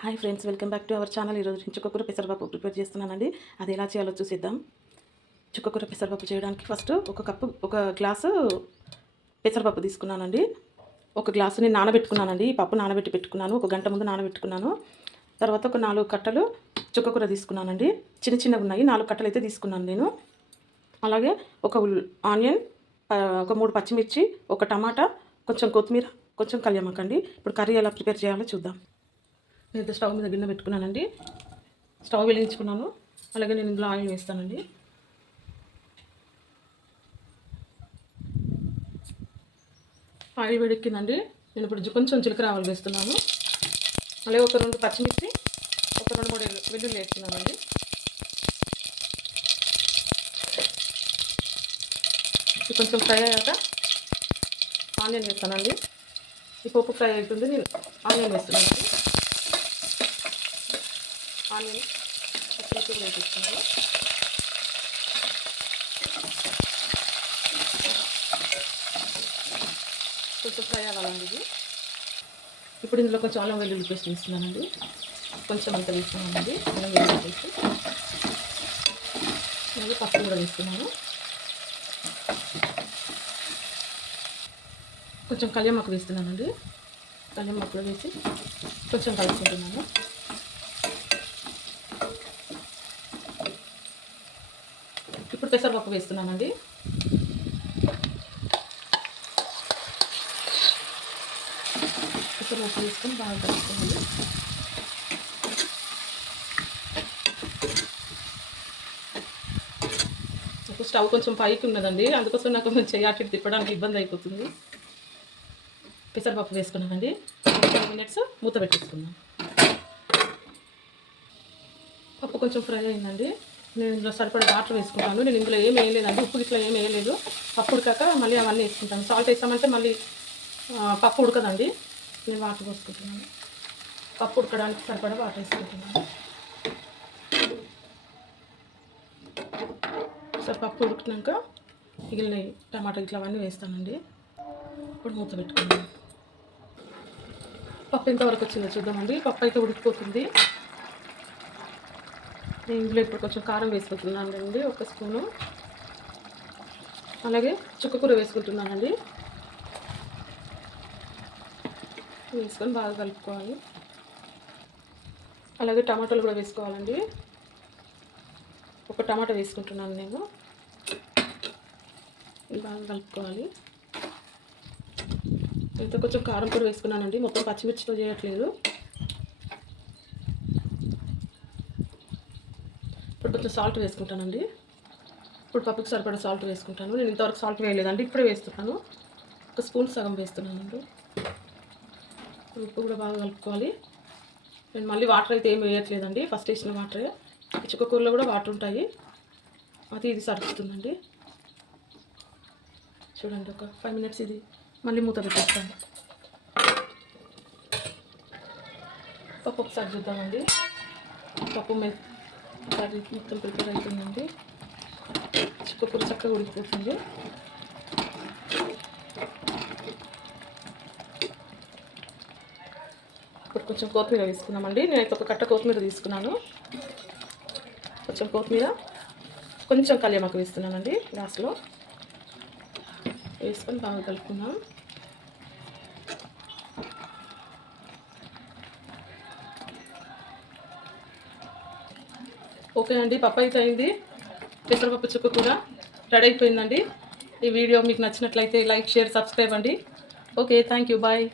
Hi friends welcome back to our channel. ఈరోజు నేను చుక్కకూర పెసరపప్పు ప్రిపేర్ చేస్తున్నానండి. అది ఎలా చేయాలో చూసేద్దాం. చుక్కకూర పెసరపప్పు చేయడానికి ఫస్ట్ ఒక కప్పు ఒక గ్లాసు పెసరపప్పు తీసుకున్నానండి. ఒక గ్లాసు నేను నానబెట్టుకున్నానండి. ఈ పప్పు నానబెట్టి పెట్టుకున్నాను. ఒక గంట ముందు నానబెట్టుకున్నాను. తర్వాత ఒక నాలుగు కట్టలు చుక్కకూర తీసుకున్నానండి. చిన్న చిన్నవి ఉన్నాయి. నాలుగు కట్టలు అయితే తీసుకున్నాను నేను. అలాగే ఒక ఆనియన్ ఒక మూడు పచ్చిమిర్చి ఒక టమాటా కొంచెం కొత్తిమీర కొంచెం కళ్యామాకండి ఇప్పుడు కర్రీ ఎలా ప్రిపేర్ చేయాలో చూద్దాం. నేను స్టవ్ మీద గిన్నె పెట్టుకున్నానండి. స్టవ్ వెలిగించుకున్నాను. అలాగే నేను ఇందులో ఆయిల్ వేస్తానండి. ఆయిల్ వేడెక్కిందండి. నేను ఇప్పుడు కొంచెం జీలకర్ర ఆవాలు వేస్తున్నాను. అలాగే ఒక రెండు పచ్చిమిర్చి ఒక రెండు మూడు వెల్లుల్లి వేస్తున్నానండి. కొంచెం ఫ్రై అయ్యాక ఆనియన్ వేస్తానండి. ఈ పప్పు ఫ్రై అవుతుంది. నేను ఆనియన్ వేస్తున్నానండి. ఆనియన్ పచ్చిమిర్చి వేపిస్తున్నాను కొంచెం ఫ్రై అవ్వాలండి ఇది. ఇప్పుడు ఇందులో కొంచెం అల్లం వెల్లుల్లి పేస్ట్ వేస్తున్నానండి. కొంచెం అంత వేస్తున్నానండి అల్లం వెల్లుల్లి పేస్ట్. అలాగే పప్పు కూడా వేస్తున్నాను. కొంచెం కళ్యామాకు వేస్తున్నానండి. కళ్యామాకు కూడా వేసి కొంచెం కలుపుకుంటున్నాను. ఇప్పుడు పెసరపప్పు వేస్తున్నానండి. పెసరపప్పు వేసుకొని బాగా కలుపుకోవాలి. నాకు స్టవ్ కొంచెం పైకి ఉన్నదండి. అందుకోసం నాకు కొంచెం చెయ్యి అటు తిప్పడానికి ఇబ్బంది అయిపోతుంది. పెసరపప్పు వేసుకున్నామండి ఫైవ్ మినిట్స్ మూత పెట్టేసుకున్నాం పప్పు కొంచెం ఫ్రై అయిందండి. నేను ఇందులో సరిపడా వాటర్ వేసుకుంటాను. నేను ఇందులో ఏం వేయలేదండి. ఉప్పు ఇట్లా ఏం వేయలేదు. పప్పు ఉడకాక మళ్ళీ అవన్నీ వేసుకుంటాను. సాల్ట్ వేసామంటే మళ్ళీ పప్పు ఉడకదండి. నేను వాటర్ పోసుకుంటున్నాను. పప్పు ఉడకడానికి సరిపడా వాటర్ వేసుకుంటున్నాను. సార్ పప్పు ఉడికినాక మిగిలిన టమాటా ఇట్లా అవన్నీ వేస్తానండి. ఇప్పుడు మూత పెట్టుకున్నాను పప్పు ఎంతవరకు వచ్చిందో చూద్దామండి. పప్పు అయితే ఉడికిపోతుంది. నేను ఇందులో ఇప్పుడు కొంచెం కారం వేసుకుంటున్నానండి ఒక స్పూను. అలాగే చుక్కకూర వేసుకుంటున్నానండి. వేసుకొని బాగా కలుపుకోవాలి. అలాగే టమాటాలు కూడా వేసుకోవాలండి. ఒక టమాటా వేసుకుంటున్నాను నేను. బాగా కలుపుకోవాలి. అయితే కొంచెం కారం కూడా వేసుకున్నానండి మొత్తం పచ్చిమిర్చితో చేయట్లేదు. ఇప్పుడు కొంచెం సాల్ట్ వేసుకుంటానండి. ఇప్పుడు పప్పుకి సరిపడా సాల్ట్ వేసుకుంటాను. నేను ఇంతవరకు సాల్ట్ వేయలేదండి ఇప్పుడే వేస్తున్నాను. ఒక స్పూన్ సగం వేస్తున్నానండి. ఉప్పు కూడా బాగా కలుపుకోవాలి. నేను మళ్ళీ వాటర్ అయితే ఏం వేయట్లేదండి. ఫస్ట్ వేసిన వాటరే. ఈ కూడా వాటర్ ఉంటాయి. అది ఇది సరిపోతుందండి. చూడండి ఒక ఫైవ్ మినిట్స్ ఇది మళ్ళీ మూత పెట్టేస్తాను. పప్పు ఒకసారి చూద్దామండి పప్పు మె కర్రీ మొత్తం ప్రిపేర్ అవుతుందండి చుక్కకూర చక్కగా ఉడికిపోతుంది. ఇప్పుడు కొంచెం కొత్తిమీర వేసుకున్నామండి నేనైతే ఒక కట్ట కొత్తిమీర తీసుకున్నాను. కొంచెం కొత్తిమీర కొంచెం కళ్యామాకు వేస్తున్నానండి లాస్ట్లో. వేసుకొని బాగా కలుపుకున్నాను ఓకే అండి పప్పు అయితే అయింది పెసరపప్పు చుక్క కూడా రెడీ అయిపోయిందండి. ఈ వీడియో మీకు నచ్చినట్లయితే లైక్ షేర్ సబ్స్క్రైబ్ అండి. Okay thank you bye.